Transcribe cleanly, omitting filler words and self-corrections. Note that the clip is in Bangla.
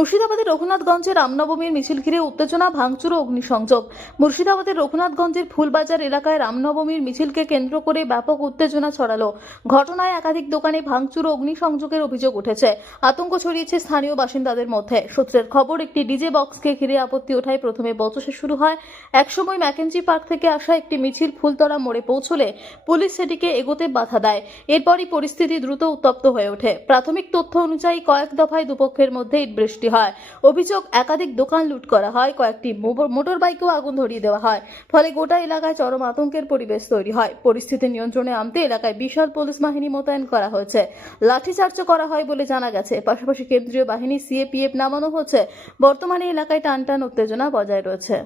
মুর্শিদাবাদের রঘুনাথগঞ্জে রামনবমীর মিছিল ঘিরে উত্তেজনা, ভাঙচুর ও অগ্নিসংযোগ। মুর্শিদাবাদের রঘুনাথগঞ্জের ফুলবাজার এলাকায় রামনবমীর মিছিলকে কেন্দ্র করে ব্যাপক উত্তেজনা ছড়ালো। ঘটনায় একাধিক দোকানে ভাঙচুর ও অগ্নিসংযোগের অভিযোগ উঠেছে। আতঙ্ক ছড়িয়েছে স্থানীয় বাসিন্দাদের মধ্যে। সূত্রের খবর, একটি ডিজে বক্সকে ঘিরে আপত্তি ওঠায় প্রথমে বচসা শুরু হয়। একসময় ম্যাকেঞ্জি পার্ক থেকে আসা একটি মিছিল ফুলতলা মোড়ে পৌঁছলে পুলিশ সেটিকে এগোতে বাধা দেয়। এরপরই পরিস্থিতি দ্রুত উত্তপ্ত হয়ে ওঠে। প্রাথমিক তথ্য অনুযায়ী কয়েক দফায় দুপক্ষের মধ্যে ইটবৃষ্টি হয়। অভিযোগ, একাধিক দোকান লুট করা হয়, কয়েকটি মোটর বাইকেও আগুন ধরিয়ে দেওয়া হয়। ফলে গোটা এলাকায় চরম আতঙ্কের পরিবেশ তৈরি হয়। পরিস্থিতি নিয়ন্ত্রণে আনতে এলাকায় বিশাল পুলিশ বাহিনী মোতায়েন করা হয়েছে। লাঠিচার্জও করা হয় বলে জানা গেছে। পাশাপাশি কেন্দ্রীয় বাহিনী সিএপিএফ নামানো হচ্ছে। বর্তমানে এলাকায় টানটান উত্তেজনা বজায় রয়েছে।